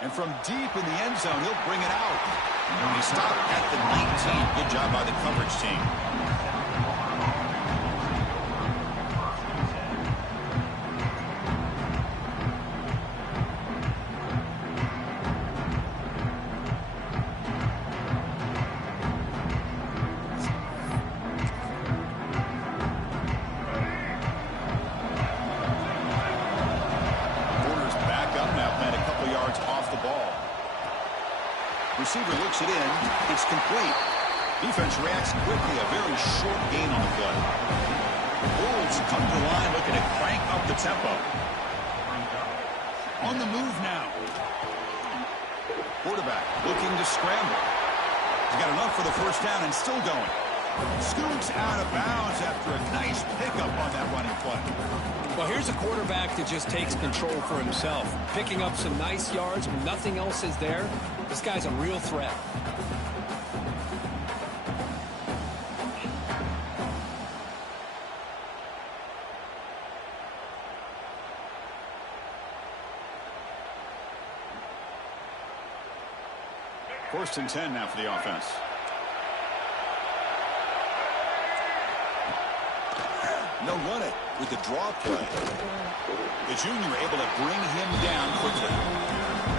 And from deep in the end zone, he'll bring it out. And he stopped at the 19. Good job by the coverage team. Receiver looks it in. It's complete. Defense reacts quickly. A very short gain on the play. The Bulls come to the line looking to crank up the tempo. On the move now. Quarterback looking to scramble. He's got enough for the first down and still going. Scoots out of bounds after a nice pickup on that running play. Well, here's a quarterback that just takes control for himself. Picking up some nice yards when nothing else is there. This guy's a real threat. First and 10 now for the offense. No run it with the draw play. The junior able to bring him down quickly.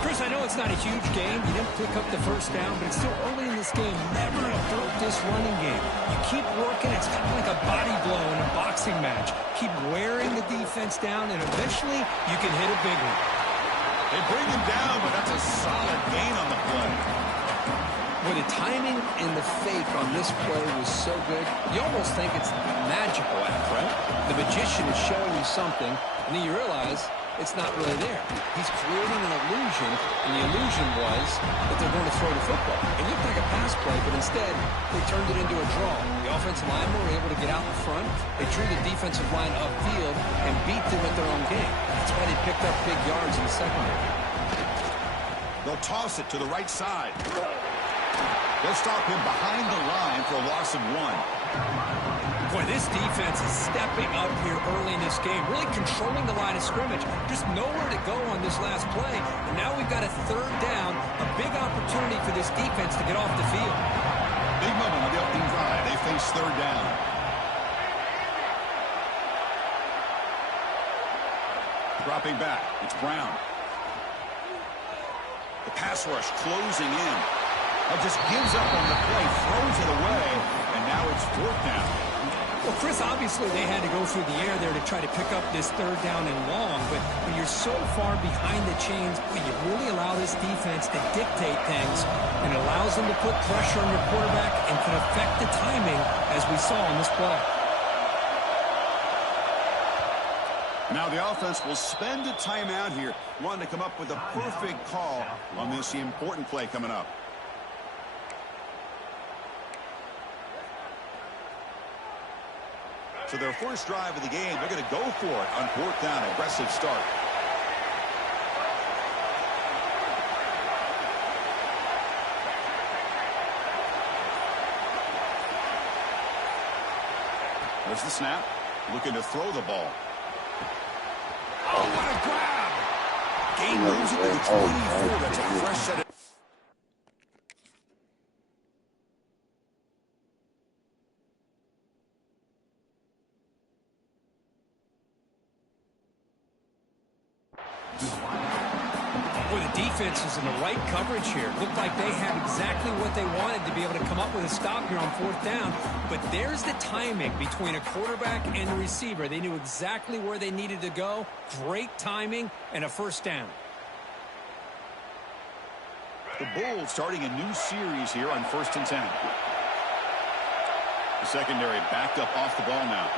Chris, I know it's not a huge game. You didn't pick up the first down, but it's still early in this game. Never abort this running game. You keep working. It's kind of like a body blow in a boxing match. Keep wearing the defense down, and eventually you can hit a big one. They bring him down, but that's a solid gain on the play. Well, the timing and the fake on this play was so good, you almost think it's magical, right? The magician is showing you something, and then you realize it's not really there. He's creating an illusion, and the illusion was that they're going to throw the football. It looked like a pass play, but instead, they turned it into a draw. The offensive linemen were able to get out in front. They drew the defensive line upfield and beat them at their own game. That's why they picked up big yards in the secondary. They'll toss it to the right side. They'll stop him behind the line for a loss of 1. Boy, this defense is stepping up here early in this game, really controlling the line of scrimmage. Just nowhere to go on this last play. And now we've got a third down, a big opportunity for this defense to get off the field. Big moment on the opening drive. They face third down. Dropping back. It's Brown. The pass rush closing in. Just gives up on the play, throws it away, and now it's fourth down. Well, Chris, obviously they had to go through the air there to try to pick up this third down and long, but when you're so far behind the chains, you really allow this defense to dictate things, and it allows them to put pressure on your quarterback and can affect the timing, as we saw in this play. Now the offense will spend a timeout here, wanting to come up with a perfect call on this important play coming up. So their first drive of the game, they're going to go for it on fourth down. Aggressive start. There's the snap. Looking to throw the ball. Oh, what a grab! Gain moves it to the 24. That's a fresh set of... Boy, the defense is in the right coverage here. Looked like they had exactly what they wanted to be able to come up with a stop here on fourth down. But there's the timing between a quarterback and a receiver. They knew exactly where they needed to go. Great timing and a first down. The Bulls starting a new series here on 1st and 10. The secondary backed up off the ball now.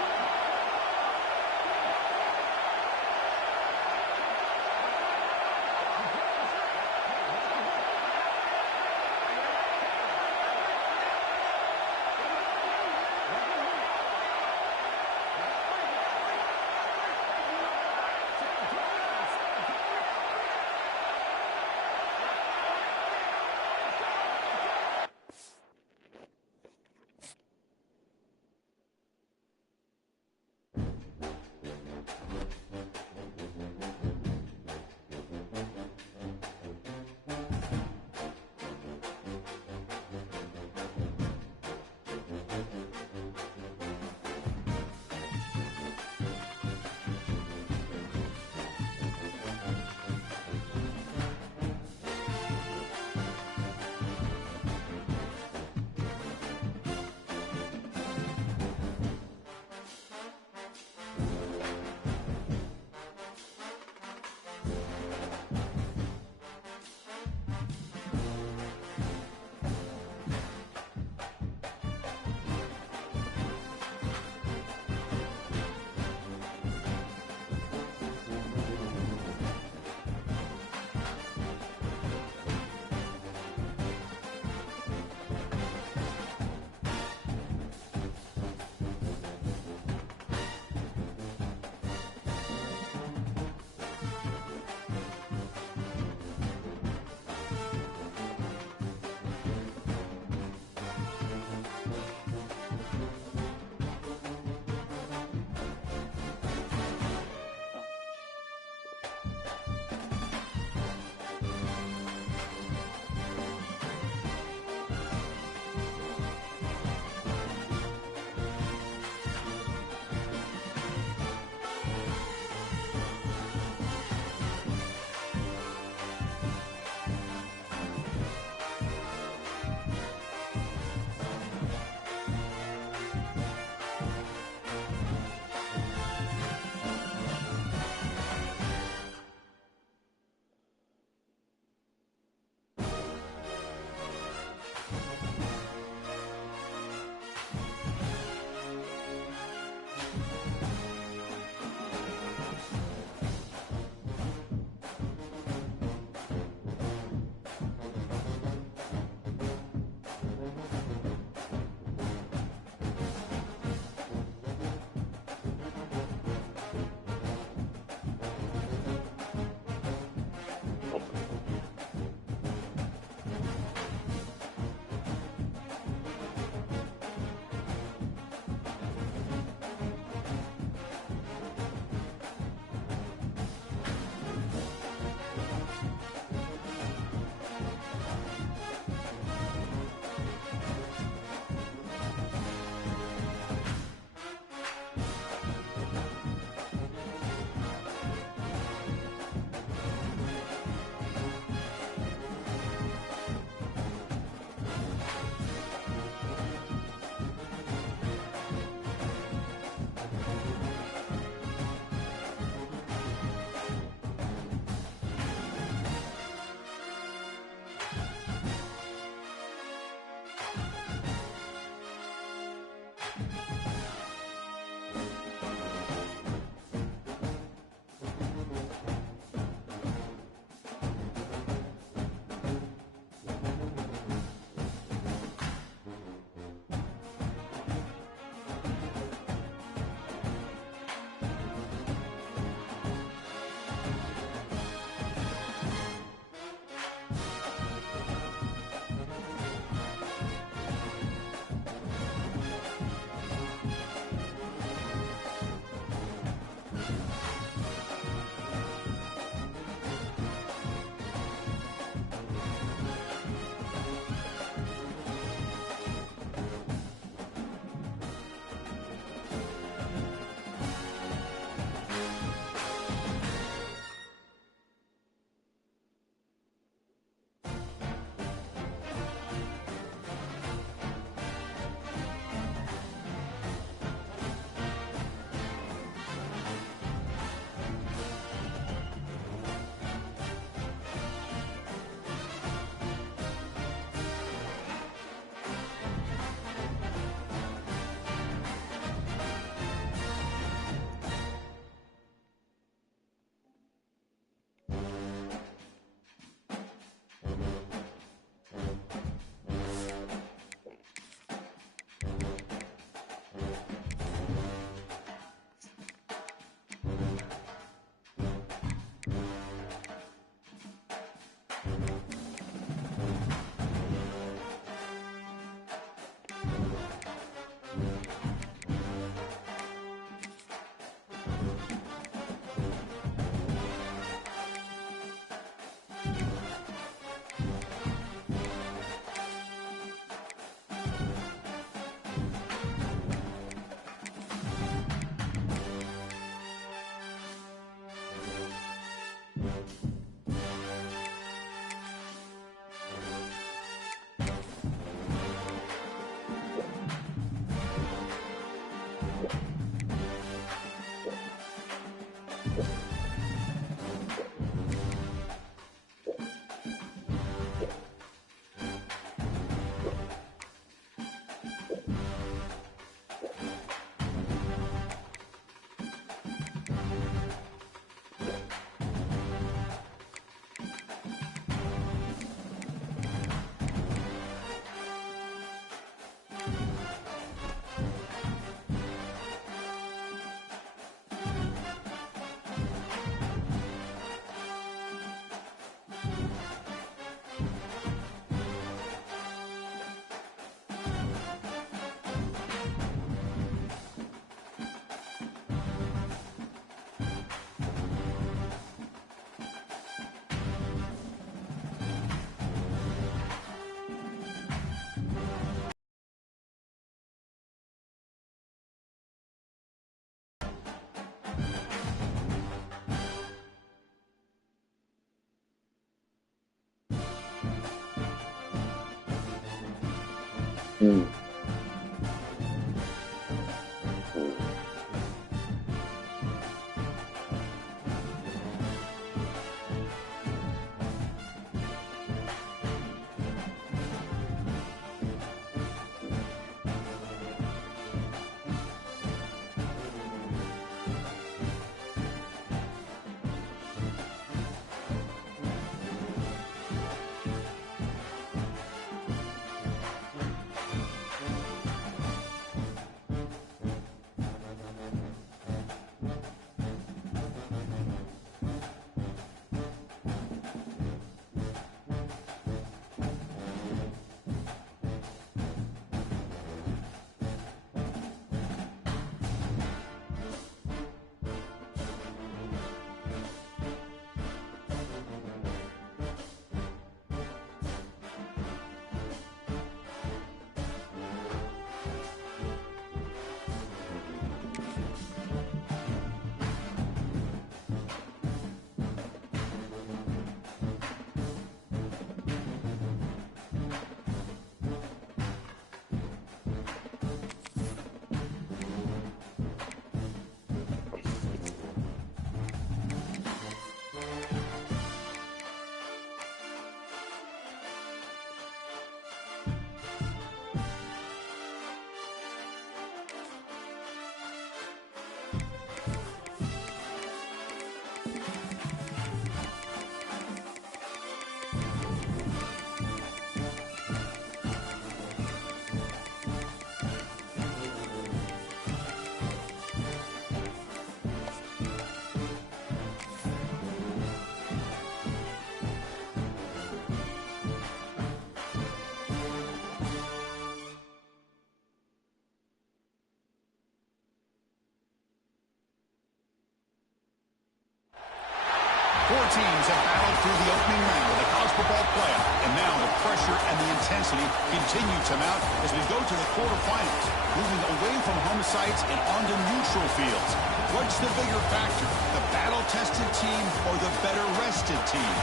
Four teams have battled through the opening round of the college football playoff, and now the pressure and the intensity continue to mount as we go to the quarterfinals, moving away from home sites and onto neutral fields. What's the bigger factor, the battle-tested team or the better-rested team?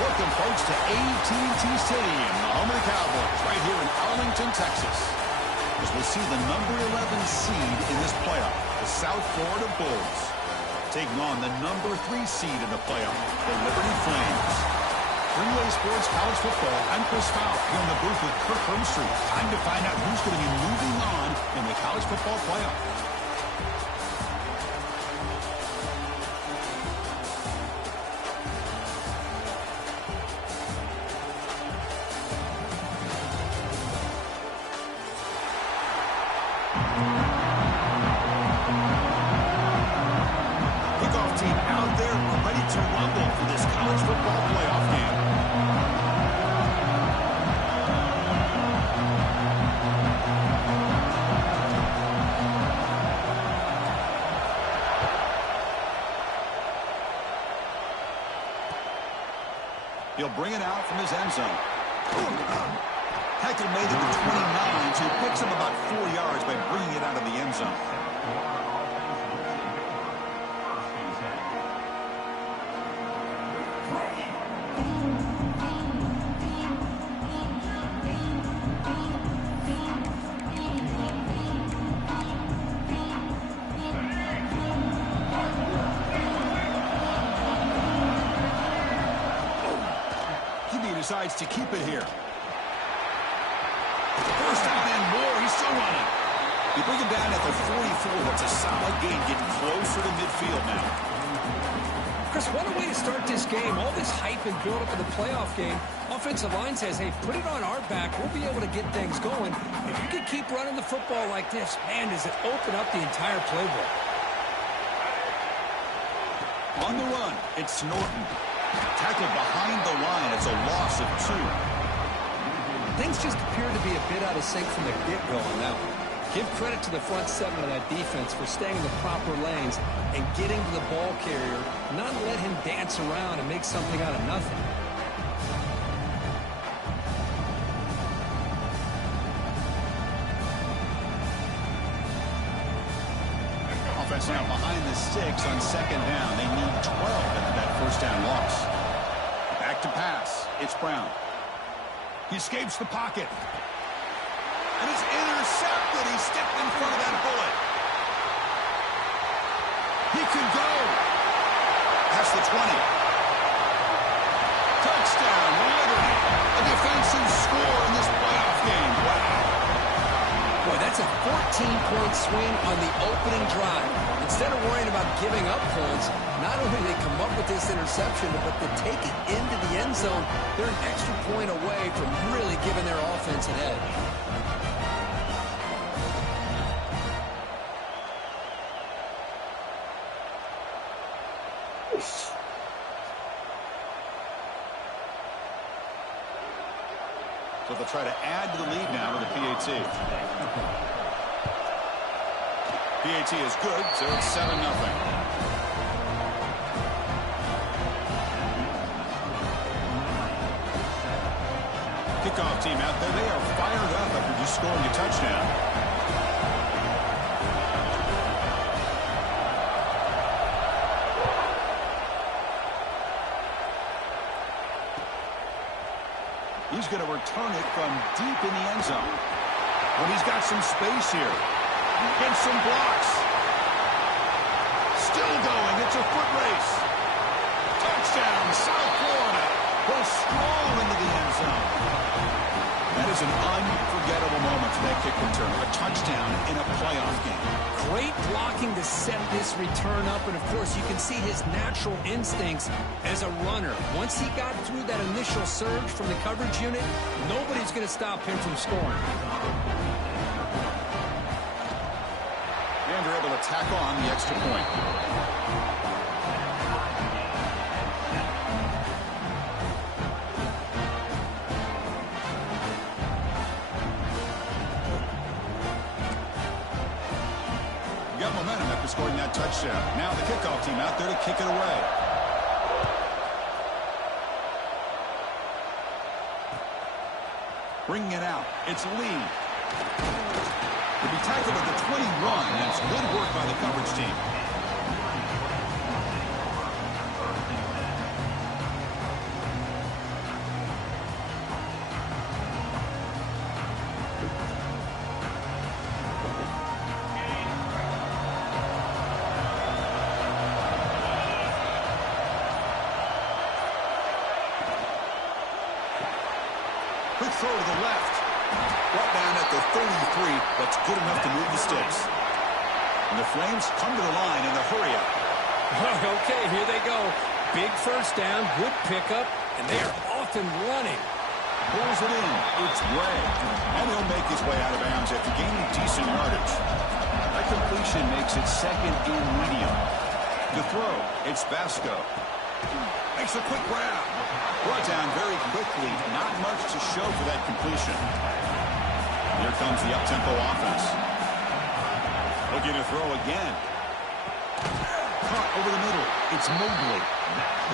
Welcome, folks, to AT&T Stadium, the home of the Cowboys, right here in Arlington, Texas, as we see the number 11 seed in this playoff, the South Florida Bulls, taking on the number 3 seed in the playoff, the Liberty Flames. Three-way sports college football. I'm Chris Fowler here in the booth with Kirk Hermstreet. Time to find out who's going to be moving on in the college football playoff. He'll bring it out from his end zone. Hector made it to 29, so he picks him about 4 yards by bringing it out of the end zone. Decides to keep it here. First down and more. He's still running. You bring him down at the 44. That's a solid gain, getting closer to midfield now. Chris, what a way to start this game. All this hype and build up for the playoff game. Offensive line says, hey, put it on our back. We'll be able to get things going. If you can keep running the football like this, man, does it open up the entire playbook. On the run, it's Norton. Tackled behind the line. It's a loss of 2. Things just appear to be a bit out of sync from the get-go on that one. Give credit to the front 7 of that defense for staying in the proper lanes and getting to the ball carrier, not let him dance around and make something out of nothing. Offense now behind the sticks on second down. They need 12 after that first down loss. Back to pass. It's Brown. He escapes the pocket. And it's intercepted. He stepped in front of that bullet. He can go. That's the 20. Touchdown, Liberty. A defensive score in this playoff game. Wow. Boy, that's a 14-point swing on the opening drive. Instead of worrying about giving up points, not only do they come up with this interception, but to take it into the end zone, they're an extra point away from really giving their offense an edge. So they'll try to add to the lead now with the PAT. PAT is good, so it's 7-0. Kickoff team out there. They are fired up after just scoring a touchdown. He's going to return it from deep in the end zone. But he's got some space here. Gets some blocks. Still going. It's a foot race. Touchdown, South Florida. Goes strong into the end zone. That is an unforgettable moment for that kick return. A touchdown in a playoff game. Great blocking to set this return up, and of course you can see his natural instincts as a runner. Once he got through that initial surge from the coverage unit, nobody's going to stop him from scoring. And they're able to tack on the extra point. Momentum after scoring that touchdown. Now the kickoff team out there to kick it away. Bringing it out. It's Lee. To be tackled at the 21. That's good work by the coverage team. Quick throw to the left. Brought down at the 33. That's good enough to move the sticks. And the Flames come to the line in the hurry up. Okay, here they go. Big first down, good pickup, and they are off and running. Pulls it in. It's Gray. And he'll make his way out of bounds after gaining decent yardage. That completion makes it second and medium. The throw, it's Basco. Makes a quick grab. Brought down very quickly. Not much to show for that completion. Here comes the up-tempo offense. Looking to throw again. Caught over the middle. It's Mobley.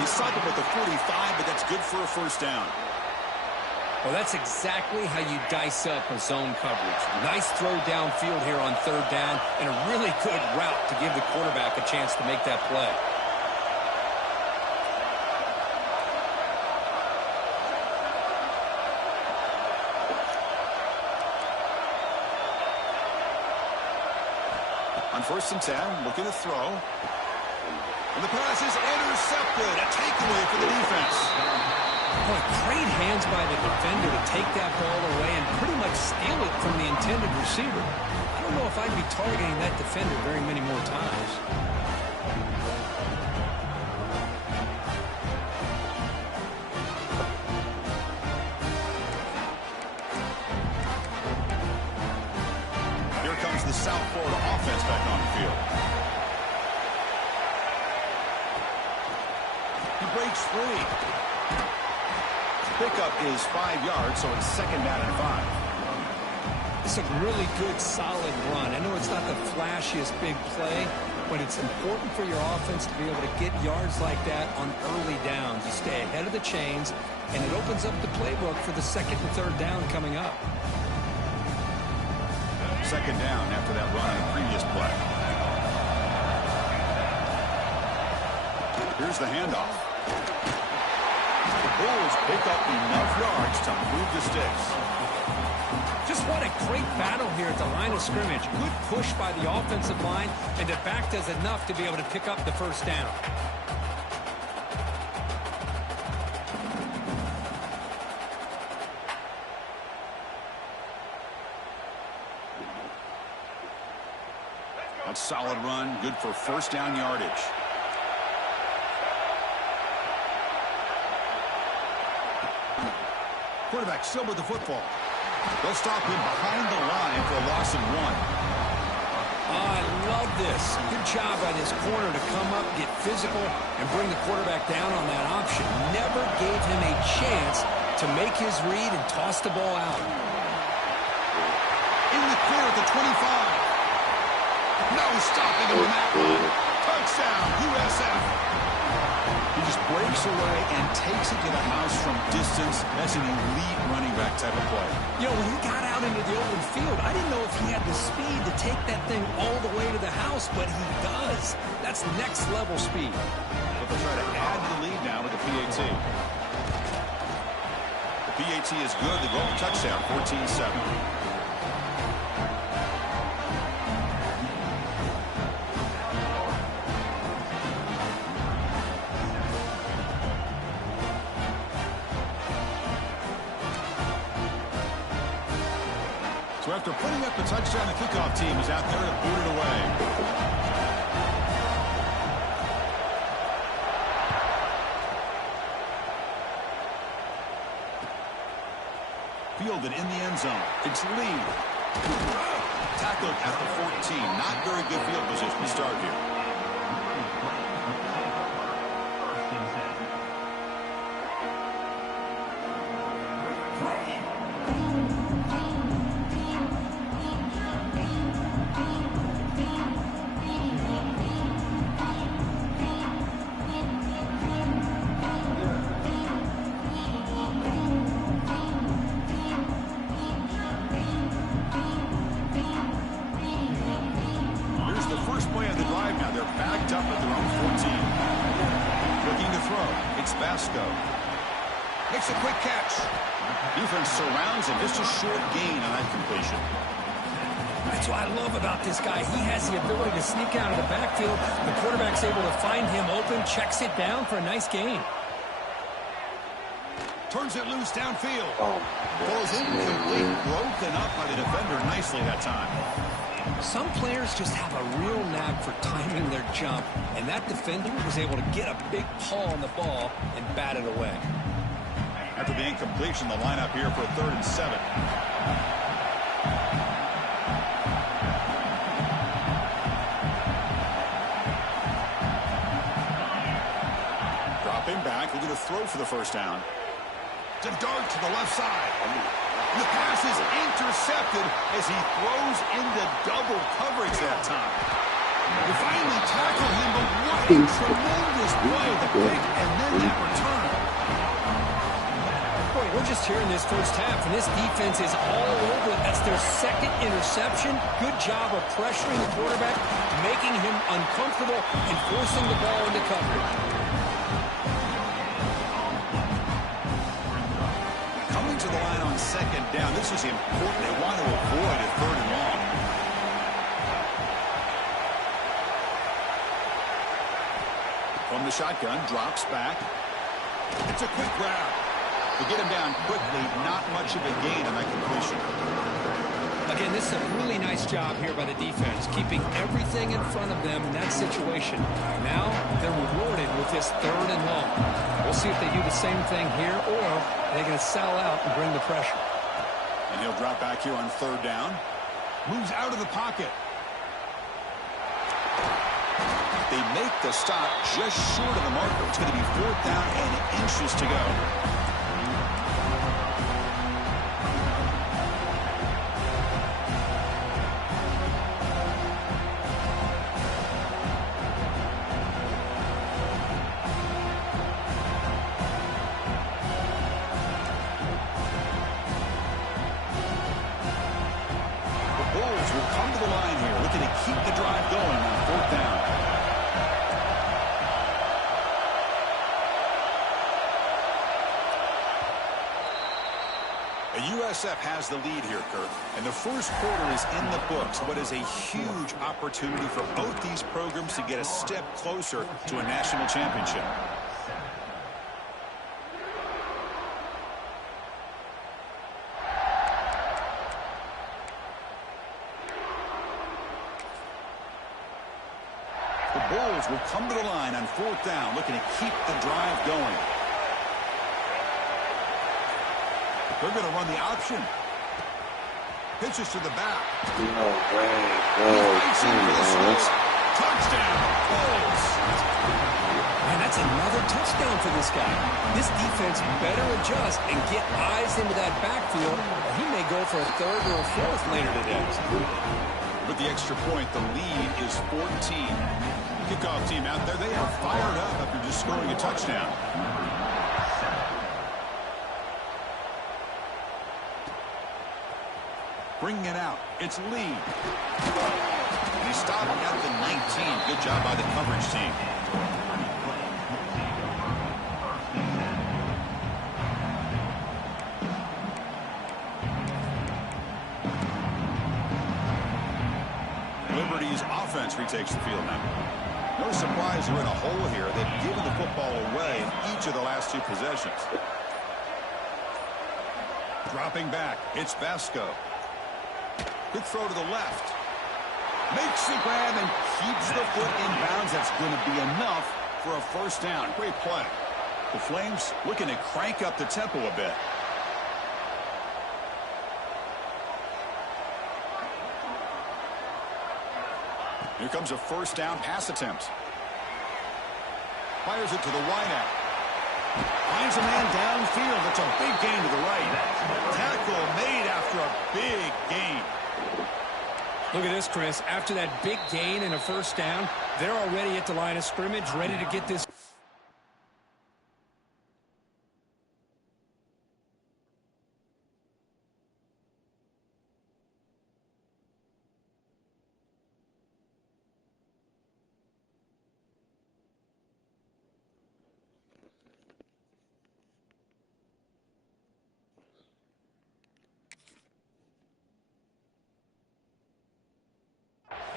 They cycle with the 45, but that's good for a first down. Well, that's exactly how you dice up a zone coverage. Nice throw downfield here on third down, and a really good route to give the quarterback a chance to make that play. On 1st and 10, looking to throw. And the pass is intercepted. A takeaway for the defense. Boy, great hands by the defender to take that ball away and pretty much steal it from the intended receiver. I don't know if I'd be targeting that defender very many more times. Here comes the South Florida offense back on the field. He breaks free. Pickup is 5 yards, so it's second down and 5. It's a really good, solid run. I know it's not the flashiest big play, but it's important for your offense to be able to get yards like that on early downs. You stay ahead of the chains, and it opens up the playbook for the second and third down coming up. Second down after that run on the previous play. Here's the handoff. The Bulls pick up enough yards to move the sticks. Just what a great battle here at the line of scrimmage. Good push by the offensive line, and the back does enough to be able to pick up the first down. A solid run, good for first down yardage. Quarterback still with the football. They'll stop him behind the line for a loss of 1. Oh, I love this. Good job by this corner to come up, get physical, and bring the quarterback down on that option. Never gave him a chance to make his read and toss the ball out. In the clear at the 25. No stopping him on that one. Touchdown, USF. He just breaks away and takes it to the house from distance. That's an elite running back type of play. You know, when he got out into the open field, I didn't know if he had the speed to take that thing all the way to the house, but he does. That's next level speed. But they'll try to add to the lead now with the PAT. The PAT is good. They go for touchdown, 14-7. So after putting up the touchdown, the kickoff team is out there to boot it away. Fielded in the end zone. It's Lee. Tackled at the 14. Not very good field position to start here. Makes a quick catch. Defense surrounds him. Just a short gain on that completion. That's what I love about this guy. He has the ability to sneak out of the backfield. The quarterback's able to find him open, checks it down for a nice gain. Turns it loose downfield. Falls incomplete, broken up by the defender nicely that time. Some players just have a real knack for timing their jump, and that defender was able to get a big paw on the ball and bat it away. After the incompletion, the lineup here for a 3rd and 7. Dropping back, looking to throw for the first down. To dart to the left side. The pass is intercepted as he throws into double coverage that time. They finally tackle him, but what a tremendous play. The pick and then that return. Boy, we're just here in this first half, and this defense is all over it. That's their 2nd interception. Good job of pressuring the quarterback, making him uncomfortable, and forcing the ball into coverage. Coming to the line on 2nd down. This is important. They want to avoid a 3rd and long. From the shotgun, drops back. It's a quick grab. To get him down quickly, not much of a gain on that completion. Again, this is a really nice job here by the defense, keeping everything in front of them in that situation. Now they're rewarded with this 3rd and long. We'll see if they do the same thing here, or they're going to sell out and bring the pressure. And he'll drop back here on 3rd down. Moves out of the pocket. They make the stop just short of the marker. It's going to be 4th down and inches to go. Will come to the line here, looking to keep the drive going on 4th down. A USF has the lead here, Kurt, and the first quarter is in the books. What is a huge opportunity for both these programs to get a step closer to a national championship. The Bulls will come to the line on 4th down, looking to keep the drive going. They're going to run the option. Pitches to the back. No way. No. Touchdown, Bulls. Man, that's another touchdown for this guy. This defense better adjust and get eyes into that backfield, or he may go for a 3rd or a 4th later today. With the extra point, the lead is 14. Kickoff team out there, they are fired up after just scoring a touchdown. Bringing it out, it's Lee. And he stopped at the 19. Good job by the coverage team. Liberty's offense retakes the field now. No surprise they're in a hole here. They've given the football away in each of the last 2 possessions. Dropping back, it's Vasco. Good throw to the left. Makes the grab and keeps the foot in bounds. That's going to be enough for a first down. Great play. The Flames looking to crank up the tempo a bit. Here comes a first down pass attempt. Fires it to the wideout. Finds a man downfield. That's a big gain to the right. Tackle made after a big gain. Look at this, Chris. After that big gain and a first down, they're already at the line of scrimmage, ready to get this.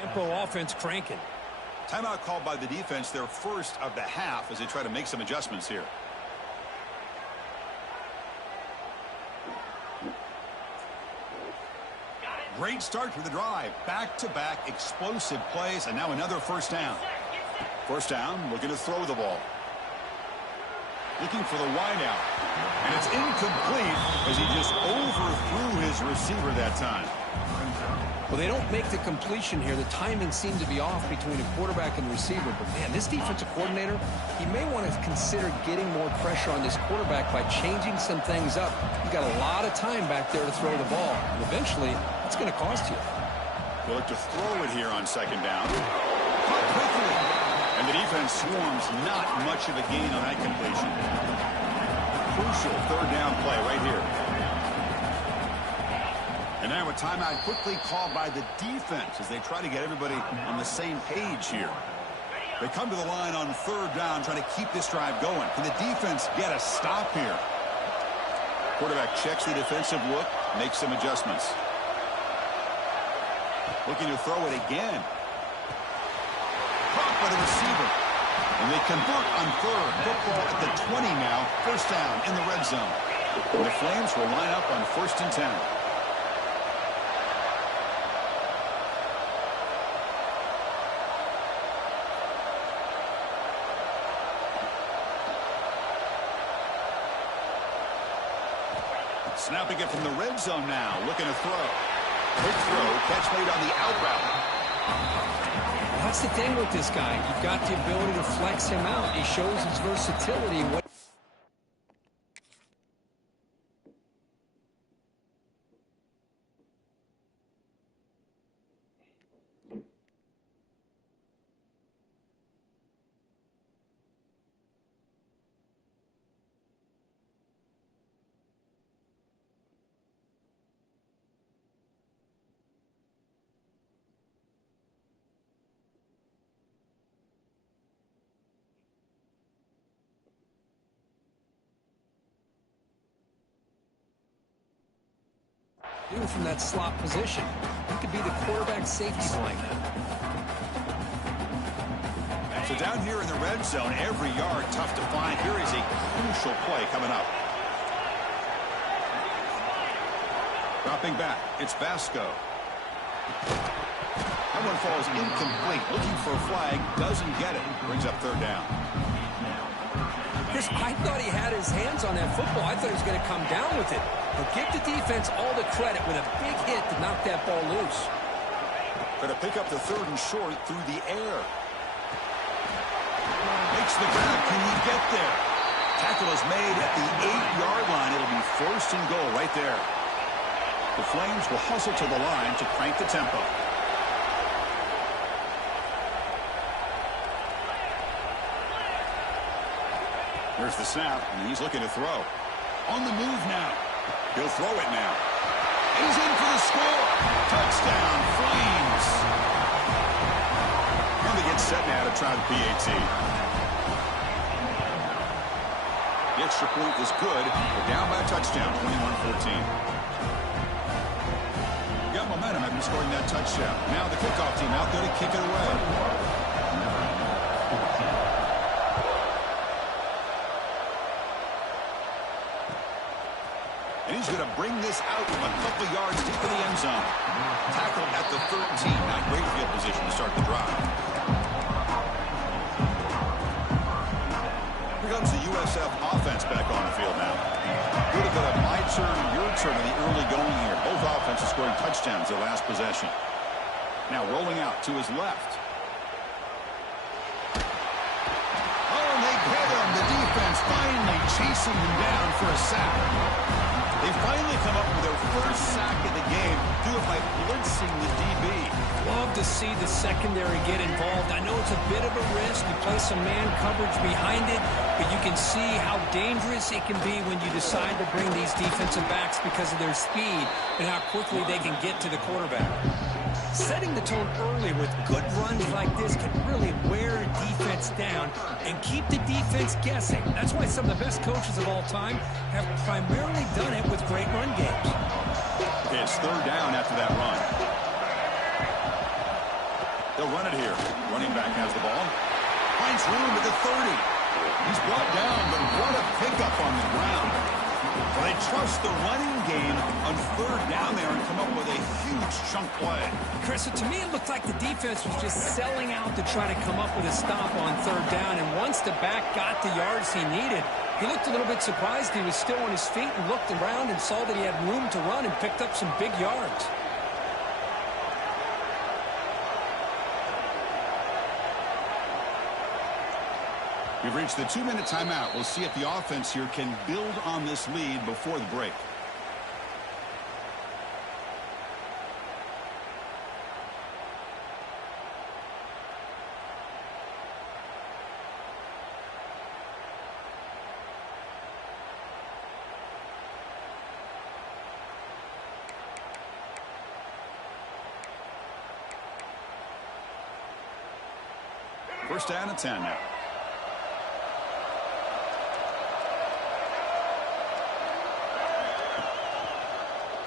Tempo offense cranking. Timeout called by the defense, their first of the half, as they try to make some adjustments here. Great start to the drive. Back-to-back explosive plays, and now another first down. First down, looking to throw the ball. Looking for the wideout. And it's incomplete as he just overthrew his receiver that time. Well, they don't make the completion here. The timing seemed to be off between a quarterback and the receiver. But, man, this defensive coordinator, he may want to consider getting more pressure on this quarterback by changing some things up. You got a lot of time back there to throw the ball. And eventually, it's going to cost you. They'll look to throw it here on second down. Caught quickly. And the defense swarms. Not much of a gain on that completion. Crucial third down play right here. And now a timeout quickly called by the defense as they try to get everybody on the same page here. They come to the line on third down, trying to keep this drive going. Can the defense get a stop here? Quarterback checks the defensive look, makes some adjustments. Looking to throw it again. Caught by the receiver. And they convert on third. Football at the 20 now. First down in the red zone. And the Flames will line up on 1st and 10. Snapping it from the red zone now. Looking to throw. Quick throw. Catch made on the out route. Well, that's the thing with this guy. You've got the ability to flex him out. He shows his versatility. do from that slot position. He could be the quarterback safety blanket. So down here in the red zone, every yard tough to find. Here is a crucial play coming up. Dropping back, it's Vasco. That one falls incomplete. Looking for a flag, doesn't get it. Brings up third down. Chris, I thought he had his hands on that football. I thought he was going to come down with it. But give the defense all the credit with a big hit to knock that ball loose. Going to pick up the third and short through the air. Makes the grab. Can he get there? Tackle is made at the 8-yard line. It'll be first and goal right there. The Flames will hustle to the line to crank the tempo. Here's the snap, and he's looking to throw. On the move now. He'll throw it now. He's in for the score. Touchdown, Flames. And they get set now to try the PAT. The extra point is good. We're down by a touchdown, 21-14. Got momentum after scoring that touchdown. Now the kickoff team out there to kick it away. And he's going to bring this out a couple yards deep in the end zone. Tackle at the 13. Not great field position to start the drive. Here comes the USF offense back on the field now. A little bit of my turn, your turn in the early going here. Both offenses scoring touchdowns their last possession. Now rolling out to his left. Oh, and they get him. The defense finally chasing him down for a sack. They finally come up with their first sack of the game. Do it by blitzing the DB. Love to see the secondary get involved. I know it's a bit of a risk. You play some man coverage behind it, but you can see how dangerous it can be when you decide to bring these defensive backs because of their speed and how quickly they can get to the quarterback. Setting the tone early with good runs like this can really wear a defense down and keep the defense guessing. That's why some of the best coaches of all time have primarily done it with great run games. It's third down after that run. They'll run it here. Running back has the ball. Finds room at the 30. He's brought down, but what a pickup on the ground. Well, they trust the running game on third down there and come up with a huge chunk play. Chris, to me, it looked like the defense was just selling out to try to come up with a stop on third down. And once the back got the yards he needed, he looked a little bit surprised. He was still on his feet and looked around and saw that he had room to run and picked up some big yards. We've reached the 2-minute timeout. We'll see if the offense here can build on this lead before the break. First down and 10 now.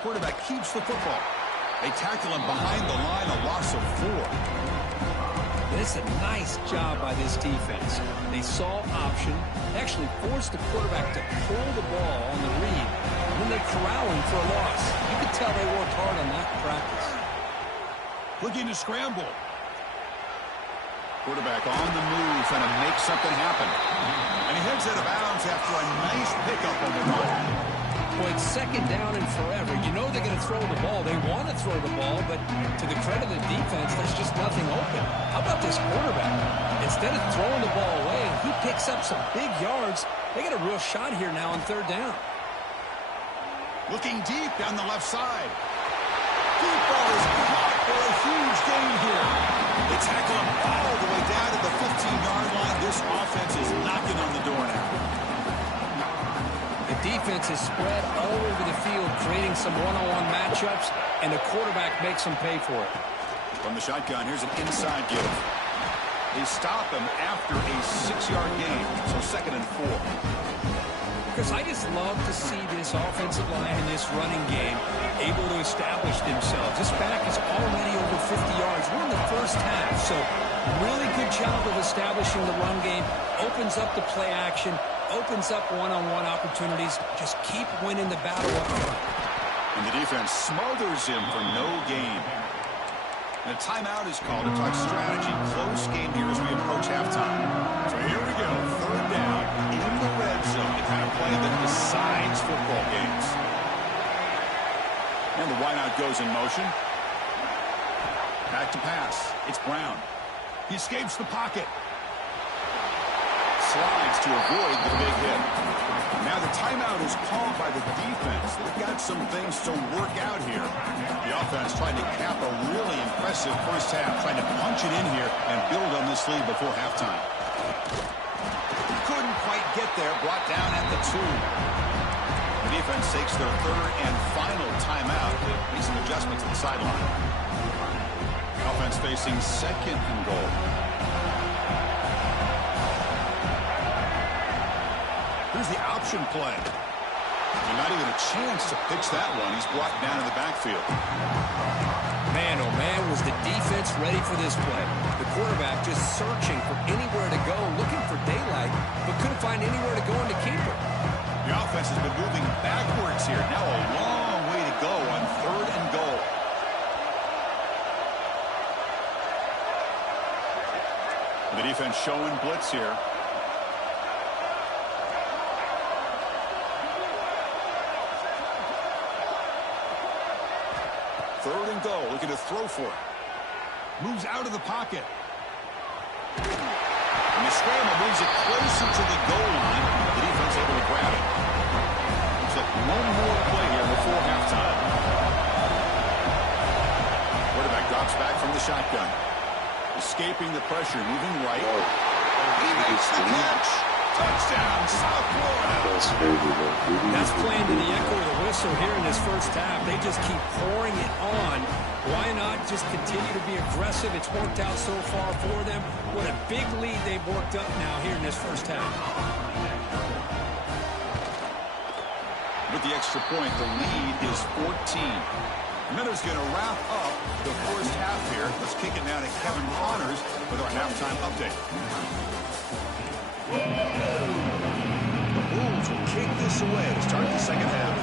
Quarterback keeps the football. They tackle him behind the line, a loss of 4. This is a nice job by this defense. They saw option, actually forced the quarterback to pull the ball on the read, and then they corral him for a loss. You can tell they worked hard on that in practice. Looking to scramble. Quarterback on the move, trying to make something happen. And he heads out of bounds after a nice pickup on the run. Boy, it's second down and forever. You know they're going to throw the ball. They want to throw the ball, but to the credit of the defense, there's just nothing open. How about this quarterback? Instead of throwing the ball away, he picks up some big yards. They got a real shot here now on third down. Looking deep down the left side. Deep ball is caught for a huge gain here. They tackle him all the way down to the 15-yard line. This offense is knocking on the door now. The defense is spread all over the field, creating some one-on-one matchups, and the quarterback makes them pay for it. From the shotgun, here's an inside give. They stop him after a 6-yard gain, so second and 4. Chris, I just love to see this offensive line and this running game able to establish themselves. This back is already over 50 yards. We're in the first half, so really good job of establishing the run game. Opens up the play action, opens up one-on-one opportunities. Just keep winning the battle up front. And the defense smothers him for no gain. And a timeout is called to talk strategy. Close game here as we approach halftime. So here we go. Third down in the red zone. The kind of play that decides football games. And the wideout goes in motion. Back to pass. It's Brown. He escapes the pocket. Slides to avoid the big hit. Now the timeout is called by the defense. They've got some things to work out here. The offense trying to cap a really impressive first half, trying to punch it in here and build on this lead before halftime. Couldn't quite get there, brought down at the 2. The defense takes their third and final timeout to make some adjustments at the sideline. Offense facing second and goal. Here's the option play. And not even a chance to pitch that one. He's brought down in the backfield. Man, oh man, was the defense ready for this play. The quarterback just searching for anywhere to go, looking for daylight, but couldn't find anywhere to go in the keeper. The offense has been moving backwards here. Now a long way to go on third and goal. The defense showing blitz here. Third and goal, looking to throw for it. Moves out of the pocket. And the scramble moves it closer to the goal line. The defense able to grab it. Looks like one more play here before halftime. Quarterback drops back from the shotgun. Escaping the pressure, moving right. He makes the catch. Touchdown, South Florida. That's playing to the echo of the whistle here in this first half. They just keep pouring it on. Why not just continue to be aggressive? It's worked out so far for them. What a big lead they've worked up now here in this first half. With the extra point, the lead is 14. Miller's going to wrap up the first half here. Let's kick it now to Kevin Connors with our halftime update. The Bulls will kick this away to start the second half.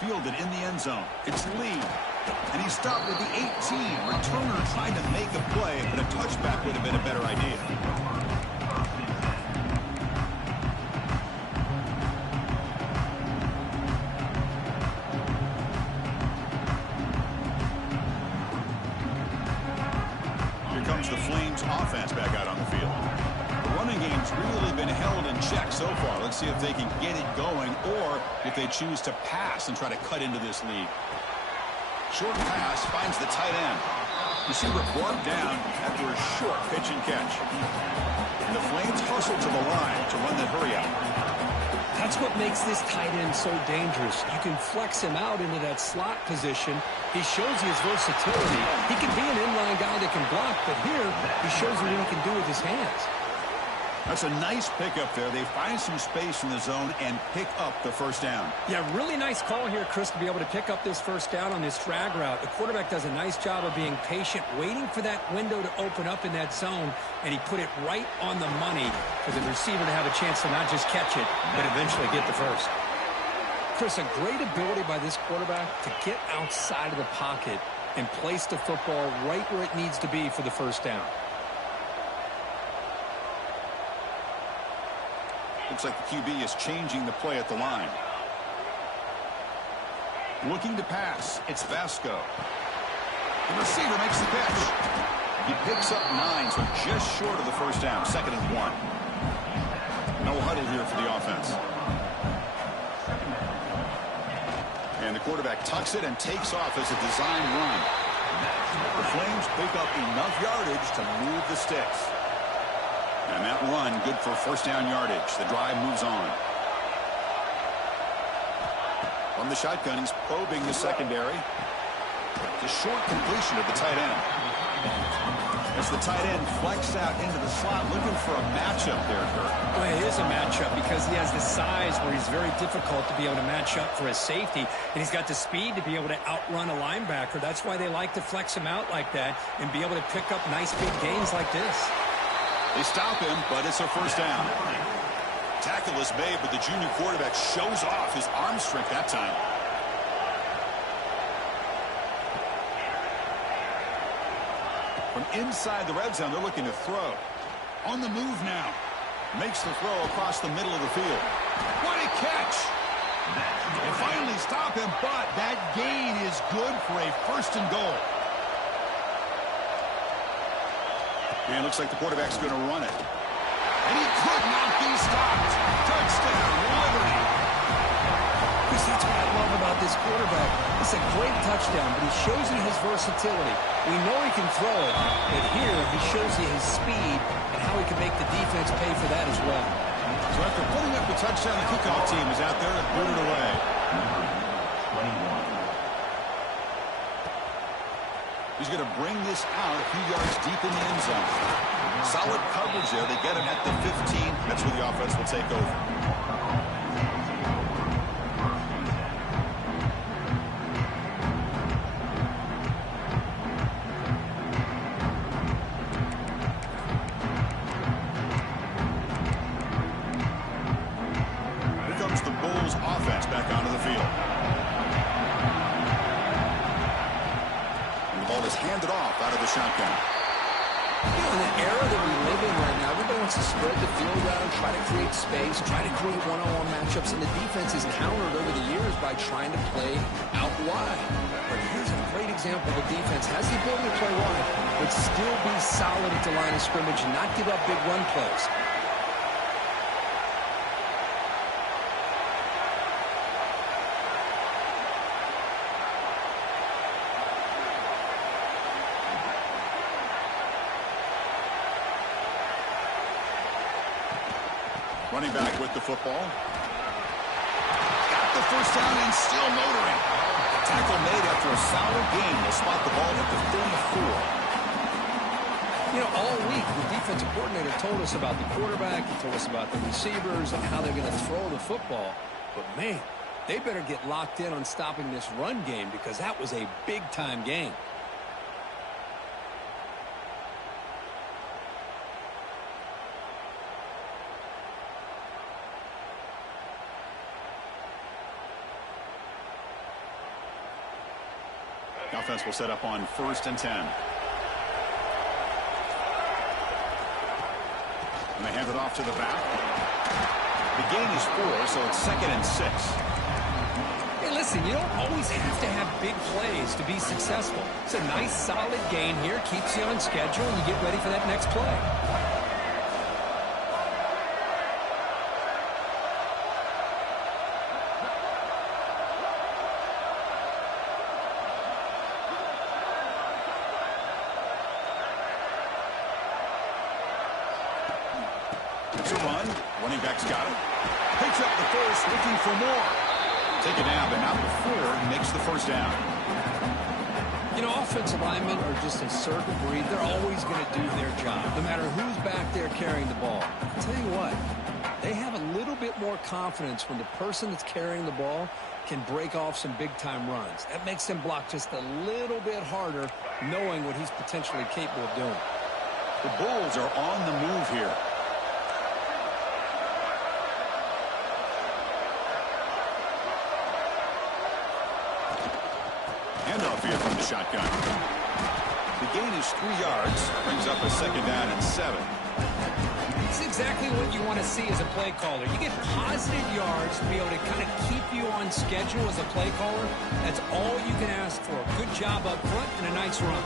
Fielded in the end zone. It's Lee. And he stopped at the 18. Returner trying to make a play, but a touchback would have been a better idea. The Flames offense back out on the field. The running game's really been held in check so far. Let's see if they can get it going or if they choose to pass and try to cut into this lead. Short pass finds the tight end. Receiver brought down after a short pitch and catch. And the Flames hustle to the line to run the hurry out. That's what makes this tight end so dangerous. You can flex him out into that slot position. He shows you his versatility. He can be an inline guy that can block, but here he shows you what he can do with his hands. That's a nice pickup there. They find some space in the zone and pick up the first down. Yeah, really nice call here, Chris, to be able to pick up this first down on this drag route. The quarterback does a nice job of being patient, waiting for that window to open up in that zone, and he put it right on the money for the receiver to have a chance to not just catch it, but eventually get the first. Chris, a great ability by this quarterback to get outside of the pocket and place the football right where it needs to be for the first down. Looks like the QB is changing the play at the line. Looking to pass. It's Vasco. The receiver makes the catch. He picks up 9, so just short of the first down. 2nd and 1. No huddle here for the offense. And the quarterback tucks it and takes off as a design run. The Flames pick up enough yardage to move the sticks. And that run, good for first down yardage. The drive moves on. From the shotgun, he's probing the secondary. The short completion of the tight end. As the tight end flex out into the slot, looking for a matchup there, Kirk. Well, it is a matchup because he has the size where he's very difficult to be able to match up for his safety, and he's got the speed to be able to outrun a linebacker. That's why they like to flex him out like that and be able to pick up nice big gains like this. They stop him, but it's a first down. Tackle is made, but the junior quarterback shows off his arm strength that time. From inside the red zone, they're looking to throw. On the move now. Makes the throw across the middle of the field. What a catch! They finally stop him, but that gain is good for a first and goal. And it looks like the quarterback's going to run it. And he could not be stopped. Touchdown, Liberty. Chris, that's what I love about this quarterback. It's a great touchdown, but he shows you his versatility. We know he can throw it, but here he shows you his speed and how he can make the defense pay for that as well. So after putting up the touchdown, the kickoff team is out there to boot it away. He's going to bring this out a few yards deep in the end zone. Solid coverage there. They get him at the 15. That's where the offense will take over. Here comes the Bulls offense back onto the field. And the ball is handed off out of the shotgun. You know, in the era that we live in right now, everybody wants to spread the field out and try to create space, try to create one-on-one matchups, and the defense is countered over the years by trying to play out wide. But here's a great example of a defense has the ability to play wide, but still be solid at the line of scrimmage and not give up big run plays. Running back with the football. Got the first down and still motoring. Tackle made after a solid gain. They'll spot the ball at the 34. You know, all week, the defensive coordinator told us about the quarterback, he told us about the receivers and how they're going to throw the football. But, man, they better get locked in on stopping this run game because that was a big-time game. The offense will set up on 1st and 10. And they hand it off to the back. The gain is 4, so it's 2nd and 6. Hey, listen, you don't always have to have big plays to be successful. It's a nice, solid gain here, keeps you on schedule, and you get ready for that next play. It's a run. Running back's got it. Picks up the first, looking for more. Taken down, but not before he makes the first down. You know, offensive linemen are just a circuit breed. They're always going to do their job, no matter who's back there carrying the ball. I'll tell you what, they have a little bit more confidence when the person that's carrying the ball can break off some big-time runs. That makes them block just a little bit harder, knowing what he's potentially capable of doing. The Bulls are on the move here. Handoff here from the shotgun. The gain is 3 yards. Brings up a 2nd down and 7. It's exactly what you want to see as a play caller. You get positive yards to be able to kind of keep you on schedule as a play caller. That's all you can ask for. Good job up front and a nice run.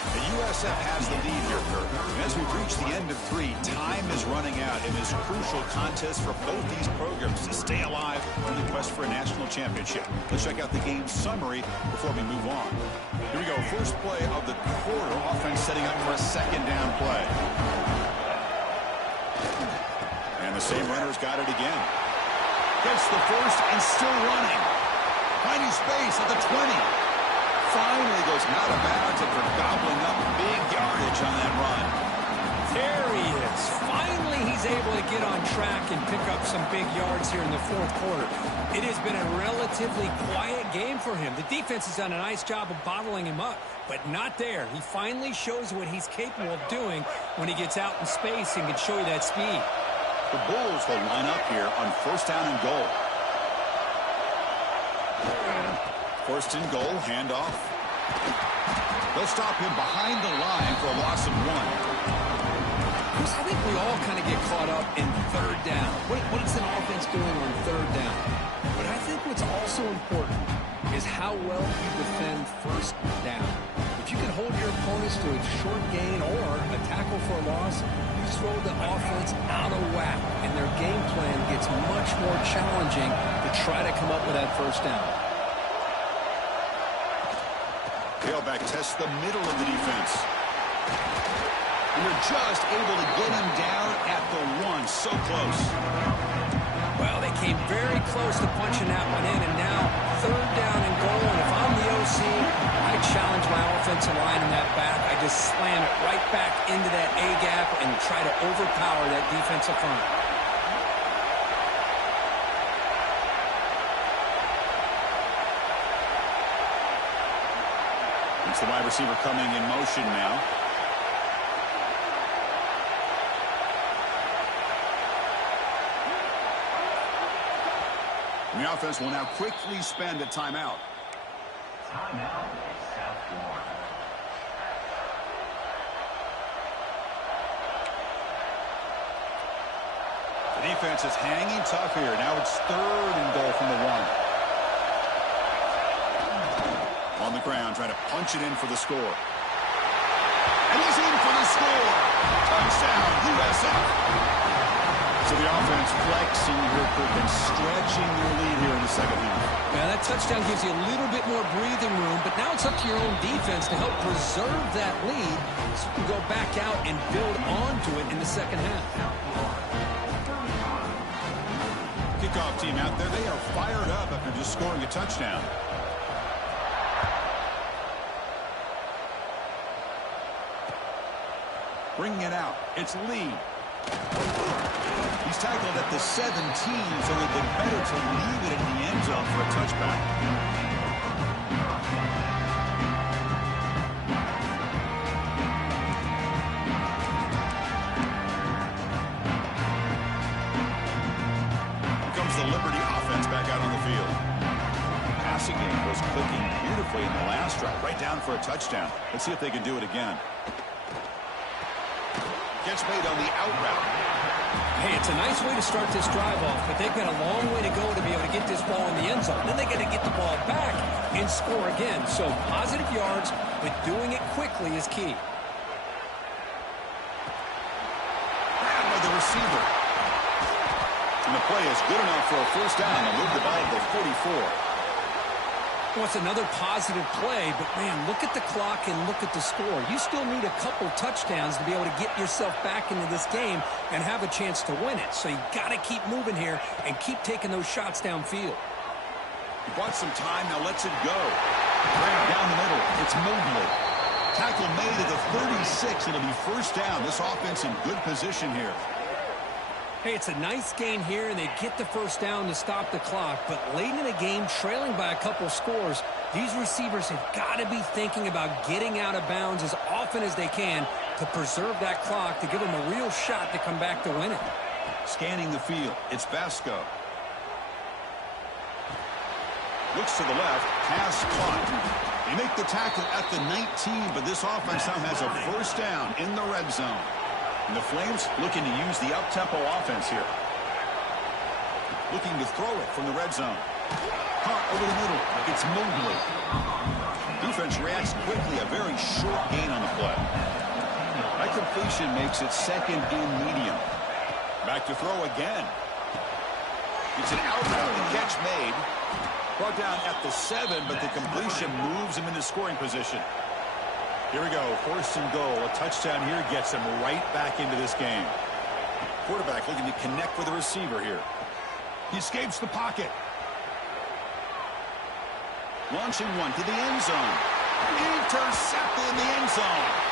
The USF has the lead here, Kirk. And as we've reached the end of 3, time is running out in this crucial contest for both these programs to stay alive in the quest for a national championship. Let's check out the game summary before we move on. Here we go. First play of the quarter. Offense setting up for a second down play. And the same runner's got it again. Gets the first and still running. Finding space at the 20. Finally goes out of bounds after gobbling up big yardage on that run. There he is. Finally, he's able to get on track and pick up some big yards here in the fourth quarter. It has been a relatively quiet game for him. The defense has done a nice job of bottling him up, but not there. He finally shows what he's capable of doing when he gets out in space and can show you that speed. The Bulls will line up here on first down and goal. First and goal, handoff. They'll stop him behind the line for a loss of 1. I think we all kind of get caught up in third down. What is an offense doing on third down? But I think what's also important is how well you defend first down. If you can hold your opponents to a short gain or a tackle for a loss, you throw the offense out of whack, and their game plan gets much more challenging to try to come up with that first down. Tailback tests the middle of the defense. And they're just able to get him down at the 1. So close. Well, they came very close to punching that one in, and now third down and goal. And if I'm the OC, I challenge my offensive line in that back. I just slam it right back into that A-gap and try to overpower that defensive front. It's the wide receiver coming in motion now. And the offense will now quickly spend a timeout. Timeout, South Florida. The defense is hanging tough here. Now it's third and goal from the 1. On the ground, trying to punch it in for the score. And he's in for the score. Touchdown, USF. So the offense flexing here, and stretching their lead here in the second half. Yeah, that touchdown gives you a little bit more breathing room, but now it's up to your own defense to help preserve that lead so you can go back out and build onto it in the second half. Kickoff team out there, they are fired up after just scoring a touchdown. Bringing it out, it's Lee. He's tackled at the 17, so it'd been better to leave it in the end zone for a touchback. Here comes the Liberty offense back out on the field. Passing game was clicking beautifully in the last drive, right down for a touchdown. Let's see if they can do it again. Gets made on the out route. Hey, it's a nice way to start this drive off, but they've got a long way to go to be able to get this ball in the end zone. Then they got to get the ball back and score again. So positive yards, but doing it quickly is key. Grabbed by the receiver. And the play is good enough for a first down. They'll move the ball to the 44. Well, it's another positive play, but, man, look at the clock and look at the score. You still need a couple touchdowns to be able to get yourself back into this game and have a chance to win it. So you got to keep moving here and keep taking those shots downfield. He bought some time, now lets it go. Right down the middle, it's Mobley. Tackle made at the 36. It'll be first down. This offense in good position here. Hey, it's a nice gain here, and they get the first down to stop the clock. But late in the game, trailing by a couple scores, these receivers have got to be thinking about getting out of bounds as often as they can to preserve that clock, to give them a real shot to come back to win it. Scanning the field, it's Vasco. Looks to the left, pass caught. They make the tackle at the 19, but this offense now has a first down in the red zone. And the Flames looking to use the up-tempo offense here. Looking to throw it from the red zone. Caught over the middle. It's Mobley. Defense reacts quickly. A very short gain on the play. That completion makes it second and medium. Back to throw again. It's an outbound catch made. Brought down at the 7, but the completion moves him into scoring position. Here we go. First and goal. A touchdown here gets him right back into this game. Quarterback looking to connect with the receiver here. He escapes the pocket. Launching one to the end zone. Intercepted in the end zone.